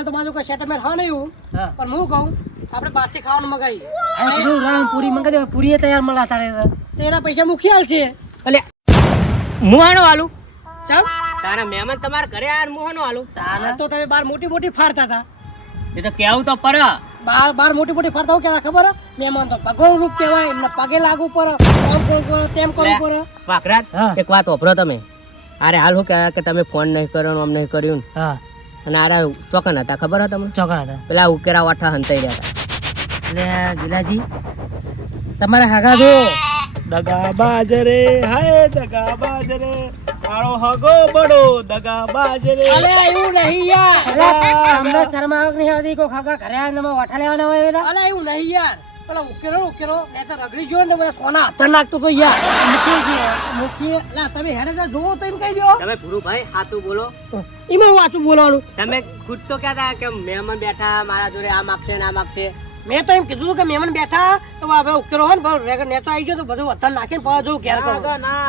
અહીંયા તો બાજુ કોઈ સેટલમેન્ટ હા નહીં પણ હું કહું આપણે બહારથી ખાવાનું મગાવી પૂરી મંગાવી દે, પૂરી તૈયાર મળે તારે તેના પૈસા હું ખ્યાલ છે એટલે મુહાનો આલુ ચાલ તારા મહેમાન તમારા ઘરે આયા મુહાનો આલુ તારા તો તમે બાર મોટી મોટી ફાડતા હતા એ તો કેવું તો પર બાર મોટી મોટી ફાડતા હું કહેતા ખબર મહેમાન તો ભગવાન રૂપ કહેવાય એમને પગે લાગુ પડે આમ કરવું પડે તેમ કરવું પડે વાકરાજ એક વાત ઓભરો તમે અરે હાલ હું કે તમે ફોન નહીં કર્યો આમ નહીં કર્યું હા અને આરા ચોકન હતા ખબર હતા તમને ચોકન હતા પેલા ઉકેરા વાઠા હંતાઈ રહ્યા હતા એટલે ગિલાજી તમારે હાગા દો દગા બાજરે હાય દગા બાજરે મારો હગો બડો દગા બાજરે અલે એવું નહીં યાર અમને શરમ આવક નહીં આવતી કોઈ ખાગા ઘરે આવીને તમે વાઠા લેવાના હોય બધા અલે એવું નહીં યાર પેલા ઉકેરો ને તો રગડી જો ને બધા સોના હાથ નાખતો તો યાર મૂકી લા તમે હેડે જોવો તો એમ કહી દો તમે ભુરુભાઈ સાચું બોલો એમાં વાંચું બોલવાનું તમે ખુદ તો કહેતા કે મહેમાન બેઠા મારા જોડે આ માગશે ને આ માગશે મેં તો એમ કીધું કે મહેમાન બેઠા તો હવે ઉકેરો હોય ને રેગર નેચો આવી ગયો તો બધું વથન નાખીને પાછો જો ઘેર કરો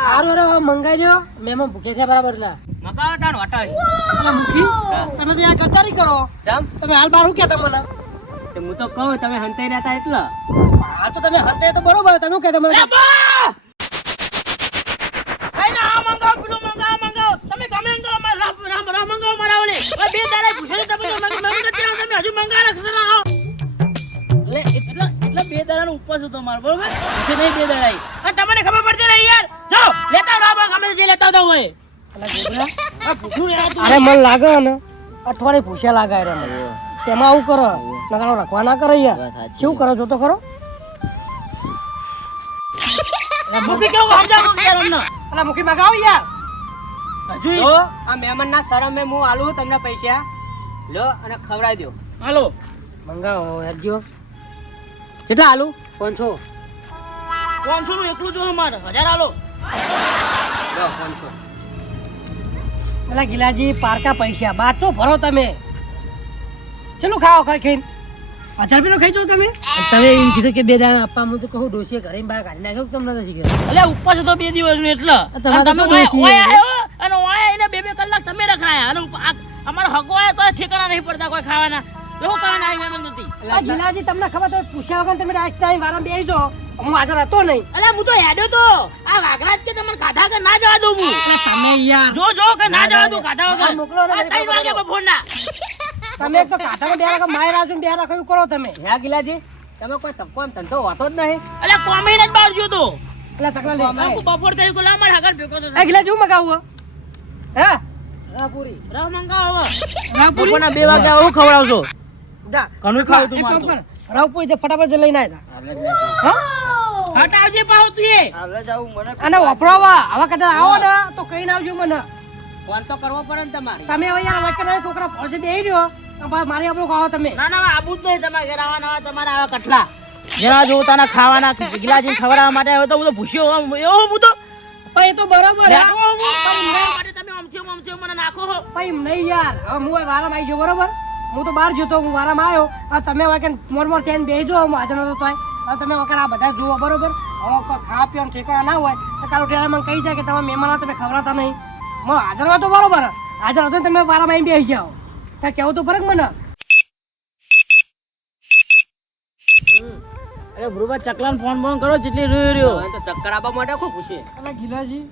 હારું રે મંગાઈ દો મહેમાન ભૂખે છે બરાબર ના મકાવ તાર હટાવી એટલે મુખી તમે તો યાર ગદ્દારી કરો જમ તમે હાલ બાર હું કહેતા મને તે હું તો કહું તમે હંતાઈ રહેતા એટલે હા તો તમે હંતે તો બરોબર તમે શું કહેતા મને ઉપવાસ હતો મારો બરોબર છે નહીં 2 દાડા તમને ખબર પડતી નહીં યાર જાઓ લેતા આવો ગમે જે લેતા આવો હોય અરે મન લાગે ને અઠવાડિયે ભૂસ્યા લાગે રે મને તેમાં આવું કરો નકારો રખવા ના કરે યાર શું કરો જો તો કરો મુખી કેવું સમજાવો યાર અમને અલા મુખી મગાવો યાર હજુ જો આ મહેમાનના શરમે હું આલું તમને પૈસા લો અને ખવડાવી દો હાલો મંગાવો હેરજો કેટલા આલું 500 500 નું એકલું જો અમારે 1000 હાલો લો 500 પેલા ગિલાજી પારકા પૈસા બાચો ભરો તમે ચલો ખાઓ ખાઈને 1000 રૂપિયા ખાઈ જો તમે તમે એમ કીધું કે 2 દાણા આપવા હું તો કહું ડોસીએ ઘરે બહાર કાઢી નાખ્યો તમને નથી કીધું એટલે ઉપવાસ હતો 2 દિવસ નું એટલે તમે ઓય આવ્યો અને ઓય આઈને 2 કલાક તમે રખાયા અને અમારો હકો આયો તો ઠેકાણા નહીં પડતા કોઈ ખાવાના એવું કરવાના આવી મહેમાન નથી આ ગિલાજી તમને ખબર તો પૂછ્યા વગર તમે ડાયરેક્ટ ટાઈમ વારામાં બેસી જો હું હાજર હતો નહીં અલ્યા હું તો હેડ્યો તો આ વાઘરાજ કે તમને કાઢા કે ના જવા દઉં હું તમે યાર જો કે ના જવા દઉં કાઢા વગર મોકલો ને 3 વાગે બફોરના તમે એક તો કાઢામાં બે રાખો માય રાજુ બે રાખો એવું કરો તમે હે ગિલાજી તમે કોઈ ધક્કો એમ ધંધો હોતો જ નહીં અલ્યા કોમેન્ટ જ બહાર જો તો એટલે ચકલા લે આખું બફોર થઈ ગયું લામાર હગર ભેગો તો એ ગિલાજી હું મગાવું હે રાપુરી રહ મંગાવો રાવપુરી બપોરના 2 વાગે હું ખવડાવશો જા ઘણું ખાવ તું મારતો રાવપુરી જે ફટાફટ લઈને આવ્યા હા હટાવજે પાહો તું એ આપણે જાવું મને અને વપરાવા આવા કદાચ આવો ને તો કઈ ના આવજો મને ફોન તો કરવો પડે ને તમારે તમે હવે યાર વચ્ચે છોકરા પહોંચે બેહી રહ્યો તો મારી આપણું ખાઓ તમે ના ના આબુ જ નહીં તમારે ઘર આવવાના તમારા આવા કટલા જેના જો તાના ખાવાના ગિલાજી ખવડાવવા માટે આવ્યો તો હું તો ભૂસ્યો એવો હું તો પણ એ તો બરાબર તમે આમથી મને નાખો હો ભાઈ નહીં યાર હવે હું વારામાં આવી ગયો બરોબર હું તો બહાર જતો હું વારામાં આવ્યો આ તમે વાકે મોર થઈને બેસજો હું હાજર નતો તોય હવે તમે વગર આ બધા જુઓ બરોબર હવે ખાવા પીવાનું ઠેકાણા ના હોય તો કાલે ટેરા મને કહી જાય કે તમે મહેમાન તમે ખવડાવતા નહીં હું હાજર હોય તો બરોબર હાજર હતો તમે વારામાં આવી બેસી જાઓ ત્યાં કેવું તો ફરક મને અરે બરોબર ચકલાને ફોન કરો જેટલી રહ્યો તો ચક્કર આપવા માટે ખૂબ પૂછે એટલે ગિલાજી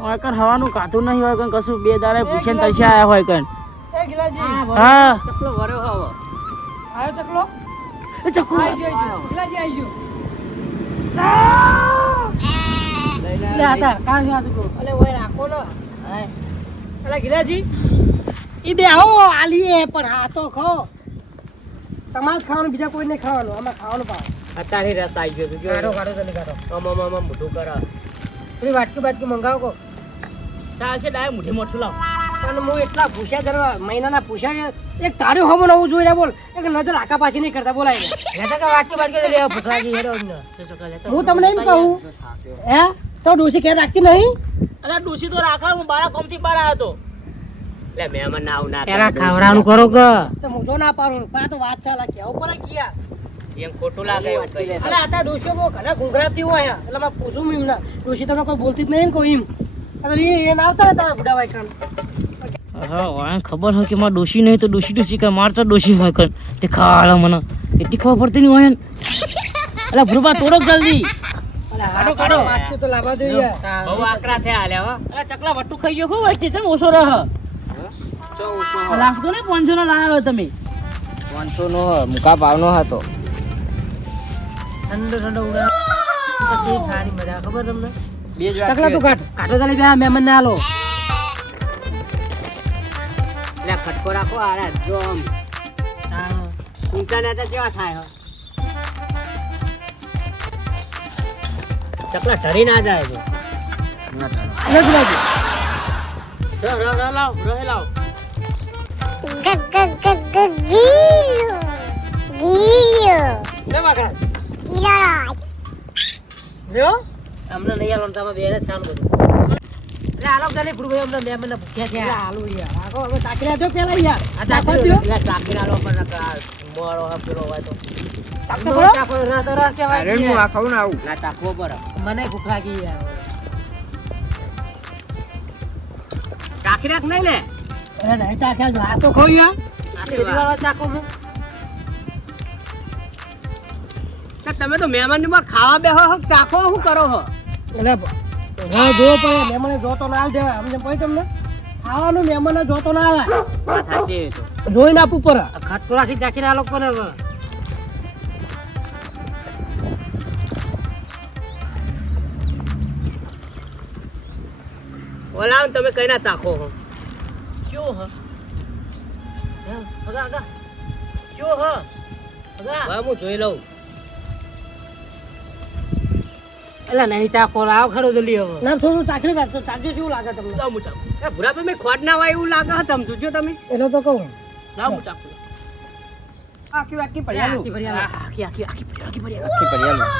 હોય કન હવાનું કાતું નહીં હોય કન કશું 2 દાડે પૂછે ને તૈસા આયા હોય કન એ ગિલાજી હા ચકલો વર્યો હવે આવ્યો ચકલો એ ચકલો આવી ગયો ગિલાજી આવી ગયો લઈને હતા કાં ગયા તું અલે ઓય રાખો ને અલે ગિલાજી ઈ બે હો આલીએ પણ હા તો ખો તમારે ખાવાનું બીજા કોઈ નહીં ખાવાનું આમાં ખાવાનું પાવ અત્યારે રસ આવી ગયો છે કાઢો કાઢો તને કાઢો આમ મોઢું કરા થોડી વાટકી મંગાવો કો ચાલશે ડાય મુઠી મોઠું લાવ અને હું એટલા ભૂસ્યા જરા મહિનાના ભૂસ્યા એક તાળ્યું હમો નવું જોઈ બોલ એક નજર આકા પાછી નહીં કરતા બોલાય ને વાટકી લે ભૂખ લાગી હેડો હું તમને એમ કહું હે તો ડોસી કે રાખતી નહીં અરે ડોસી તો રાખા હું બારા કોમથી બહાર આવ્યો તો એટલે મહેમાન ના આવ ના પેલા ખાવરાનું કરો કે તો મુજો ના પાડું પણ તો વાત ચાલે કેવું પડે ગયા એમ ખોટું લાગે એવું કહી અરે આતા ડોસીઓ બહુ ઘણા ગુંગરાતી હોય એટલે મેં પૂછું એમને ડોસી તમને કોઈ બોલતી જ નહીં ને કોઈ એમ એ ના આવતા હતા બુડા વાયકાન હા વાણ ખબર હોય કે માર ડોશી નહીં તો ડોશી કે માર તો ડોશી હોય કન તે ખાલા મને એટલી ખબર પડતી નહીં હોય ને અલા ભૂરબા તોડો જલ્દી કાઢો કાઢો પાછું તો લાવવા દે યાર બહુ આકરા થયા હાલ્યા હો અલા ચકલા વટ્ટુ ખાઈ ગયો ખો વચ્ચે છે ઓછો રહ તો ઓછો લાગતો ને 500 નો લાવ્યો હોય તમે 500 નો મુકા ભાવનો હતો ઠંડો ઠંડો ઉડા પછી ખારી મજા ખબર તમને બે જ ચકલા તું કાઢો તાલે બે મહેમાન ને આલો લે ખટકો રાખો આરા જો આમ ઊંચા ને તો કેવા થાય હો ચકલા ઢરી ના જાય જો લે ગુલાજી લાવ રહે લાવ લે વાગા લ્યો અમને નહીં આલો તમે બેરે જ કામ કર્યું એટલે આલો ચાલે ગુરુભાઈ અમને મહેમાન ને ભૂખ્યા થયા આલો યાર આખો હવે તાકી રાખ્યો પેલા યાર આ ચાખો દયો લે ચાકી ના લો પણ મોરો હપરો હોય તો ચાખો કરો ચાખો ના તો રાખ કેવાય અરે હું આ ખાઉં ને આવું ના ચાખવો પર મને ભૂખ લાગી યાર ચાખી રાખ નહીં લે અરે નહીં ચાખ્યા જો આ તો ખાવ યાર આ પેલી વાર ચાખો હું તમે તો મહેમાન ની ખાવા બેહો હો ચાખો શું કરો હો એટલે રાહ જોવો પડે મહેમાને જોતો ના હાલ દેવાય સમજે પછી તમને ખાવાનું મહેમાને જોતો ના હાલ વાત સાચી છે તો જોઈને આપવું પડે ખાટલો રાખી ચાખીને આ લોકો ને ઓલા તમે કઈ ના ચાખો હો ક્યો હ હગા હગા ક્યો હ હગા હવે હું જોઈ લઉં એટલે નહીં ચાખો આવ ખરો જલ્દી હવે ના થોડું ચાખી રાખજો ચાખજો શું લાગે તમને લાવ હું ચાકુ એ ભૂરાભાઈ મેં ખોટ ના હોય એવું લાગે છે સમજો છો તમે એટલે તો કહું લાવ હું ચાકુ આખી વાટકી પડ્યાલું આખી ભર્યા આખી ભરી આખી પડ્યાલું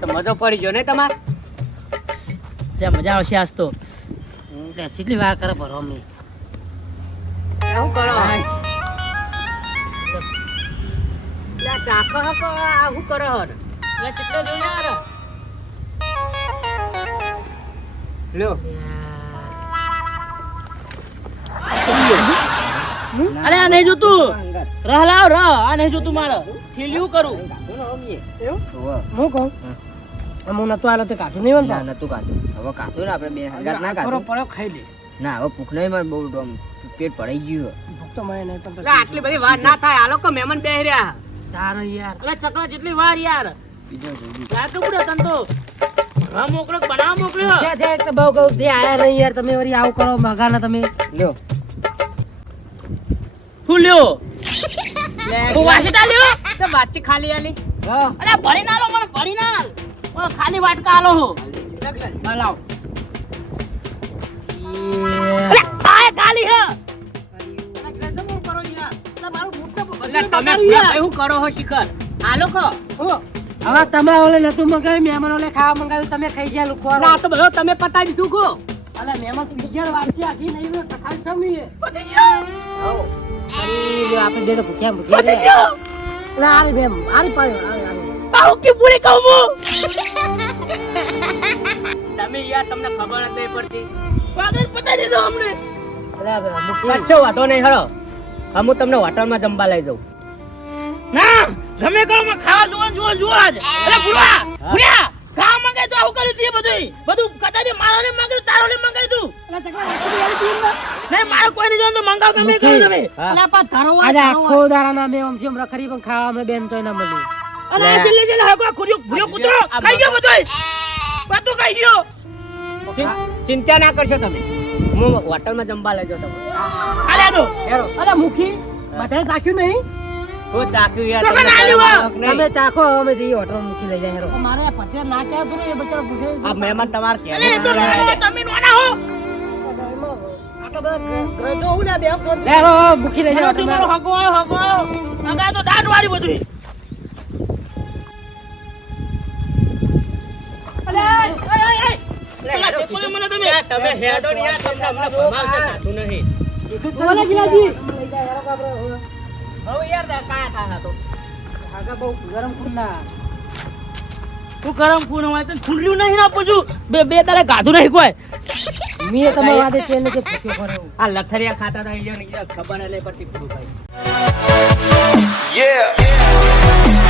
તો મજો પડી ગયો ને તમાર ત્યાં મજા આવશે આજ તો કેટલી વાર કરે ભરો અમે શું કરો ચાખો હકો આ શું કરો હો એટલે ચકલા જોઈ યાર લ્યો અરે આ નહીં જોતું રહ લાવ રહ આ નહીં જોતું મારે ખીલ્યું કરું હું કહું હું નતો આલો તો કાઢું નહીં ના નતું કાઢું હવે કાઢું ને આપણે બે હંગાત ના થોડો કાઢું પડો ખાઈ લે ના હવે ભૂખ નહીં મારે બહુ આમ પેટ ભરાઈ ગયું ભૂખ તો મને નહીં પણ આટલી બધી વાત ના થાય આ લોકો મહેમાન બેહી રહ્યા તારો યાર એટલે ચકલા જેટલી વાર યાર બીજો યાર તો બુડા તન તો હા મોકલો બનાવ મોકલ્યો ત્યાં ત્યાં એક તો બહુ કહું તે આયા નહીં યાર તમે વળી આવું કરો મગાના તમે લ્યો હું લ્યો હું વાસેટા લ્યો તો બાતચી ખાલી આલી હા અરે ભરી ના લો મને ભરી ના મને ખાલી વાટકા આલો હો હા લાવ અરે આ ગાલી હે તમે શું કરો હો શિખર આ લોકો હવે તમે ઓલે નતું મંગાવ્યું મહેમાન ઓલે ખાવા મંગાવ્યું તમે ખાઈ ગયા લોકો આ તો બધો તમે પતાવી દીધું કો અલે મહેમાન તો બીજા વાર છે આખી નહીં ખાઈ જમીએ પતી ગયો અરે આપણે બે તો ભૂખ્યા પતી ભૂખ્યા ગયો અરે આરી બે આરી પાડ્યો બાહુ કે પૂરી કહું હું તમે યાર તમને ખબર જ નહીં પડતી પાગલ પતાઈ દીધો અમને અરે કશો વાંધો નહીં હળો હું તમને હોટલમાં જમવા લઈ જાઉં ના ગમે કળમાં ખાવા જુઓ જ અરે ભુરા ભુરા ખાવા માંગે તો આવું કર્યું તે બધું કદાચ મારો ને માંગે તારો ને માંગે તું નહીં મારો કોઈ નહીં જોતો મંગાવ ગમે કરો તમે અલા પા ધારો આજે આખો દારાના મે આમ જેમ રખડી પણ ખાવા અમને બેન તોય ના મળ્યું અને છેલ્લે હકો ખુર્યો ભુરો કૂતરો ખાઈ ગયો બધું બધું ખાઈ ગયો ચિંતા ના કરશો તમે હું હોટલમાં જમવા લઈ જાઉં તમે આલે દો હેરો અરે મુખી બધાએ ચાખ્યું નહીં હું ચાખ્યું યાર તો તમને ના લેવા. શરમ નહીં. તમે ચાખો અમે જઈએ હોટલ મૂકી લઈ જાય હેરો મારે પતે ના કહેતો ને એ બચારો પૂછે આ મહેમાન તમાર કે અરે તો તમે નોના હો આટલા બધા જો હું ને બે હેરો મૂકી લઈ જાય તું મારો હકો અગા તો દાઢ વાળી બધું અલે મને તમે તમે હેડો ને યાર તમને હમણાં ભમાવશે કાઢું નહીં બોલે ગિલાજી હવે યાર કાયા ખાના તો આગા બહુ ગરમ ખુલ્લા હું ગરમ ફોન હોય તો ખુલ્લું નહીં આપું છું બે તારે ગાધું નહીં કોઈ મેં તમારી વાતે ચેન કે ફૂટ્યો કરે આ લથરિયા ખાતા હતા અહીંયા ખબર નહીં પડતી પૂરું ભાઈ Yeah.